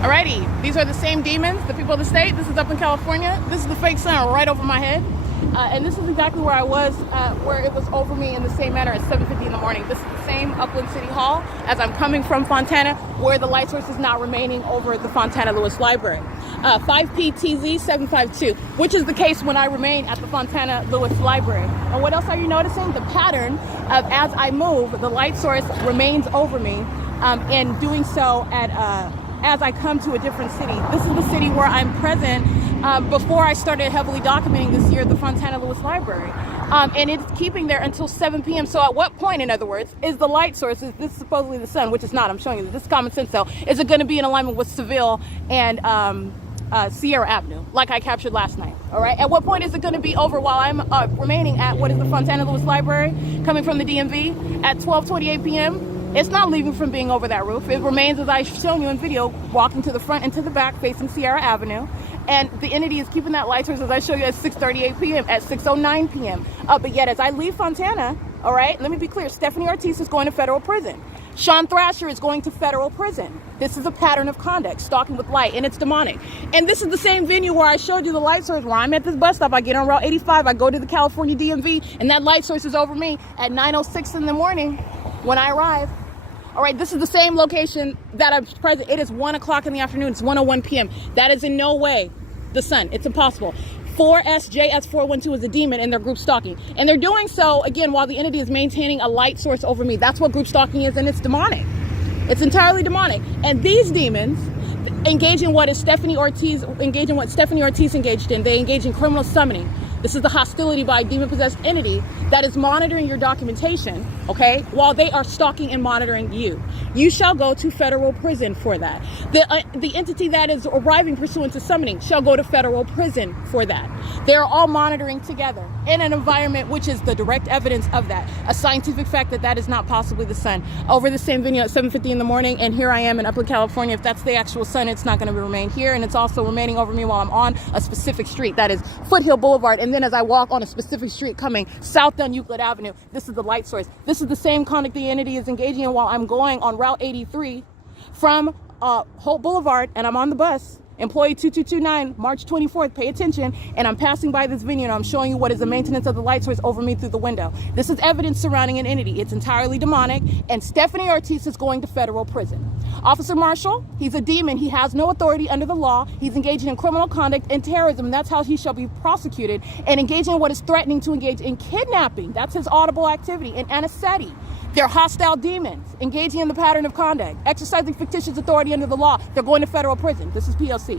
Alrighty, these are the same demons, the people of the state. This is up in California. This is the fake sun right over my head. And this is exactly where I was, where it was over me in the same manner at 7:50 in the morning. This is the same Upland City Hall as I'm coming from Fontana, where the light source is now remaining over the Fontana Lewis Library. 5PTZ 752, which is the case when I remain at the Fontana Lewis Library. And what else are you noticing? The pattern of as I move, the light source remains over me, and doing so at as I come to a different city. This is the city where I'm present before I started heavily documenting this year, the Fontana Lewis Library. And it's keeping there until 7 p.m. So at what point, in other words, is the light source, is this supposedly the sun, which is not, I'm showing you, this is common sense though, is it going to be in alignment with Seville and Sierra Avenue, like I captured last night, all right? At what point is it going to be over while I'm remaining at what is the Fontana Lewis Library, coming from the DMV at 12:28 p.m.? It's not leaving from being over that roof. It remains, as I've shown you in video, walking to the front and to the back, facing Sierra Avenue. And the entity is keeping that light source, as I show you, at 6:38 p.m., at 6:09 p.m. But yet, as I leave Fontana, all right, let me be clear, Stephanie Ortiz is going to federal prison. Sean Thrasher is going to federal prison. This is a pattern of conduct, stalking with light, and it's demonic. And this is the same venue where I showed you the light source, where I'm at this bus stop. I get on Route 85, I go to the California DMV, and that light source is over me at 9:06 in the morning when I arrive. All right, this is the same location that I'm present. It is 1 o'clock in the afternoon. It's 1:01 p.m. That is in no way the sun. It's impossible. 4SJS412 is a demon in their group stalking. And they're doing so, again, while the entity is maintaining a light source over me. That's what group stalking is, and it's demonic. It's entirely demonic. And these demons engage in what Stephanie Ortiz engaged in. They engage in criminal summoning. This is the hostility by a demon-possessed entity that is monitoring your documentation, okay, while they are stalking and monitoring you. You shall go to federal prison for that. The entity that is arriving pursuant to summoning shall go to federal prison for that. They're all monitoring together in an environment which is the direct evidence of that. A scientific fact that is not possibly the sun. Over the same video at 7:50 in the morning, and here I am in Upland, California. If that's the actual sun, it's not going to remain here, and it's also remaining over me while I'm on a specific street, that is Foothill Boulevard. And then as I walk on a specific street coming south down Euclid Avenue, this is the light source. This is the same conduct the entity is engaging in while I'm going on Route 83 from Holt Boulevard, and I'm on the bus. Employee 2229, March 24th, pay attention, and I'm passing by this venue and I'm showing you what is the maintenance of the light source over me through the window. This is evidence surrounding an entity. It's entirely demonic, and Stephanie Ortiz is going to federal prison. Officer Marshall, he's a demon. He has no authority under the law. He's engaging in criminal conduct and terrorism, and that's how he shall be prosecuted, and engaging in what is threatening to engage in kidnapping. That's his audible activity, and anestheti. They're hostile demons, engaging in the pattern of conduct, exercising fictitious authority under the law. They're going to federal prison. This is P.O.C.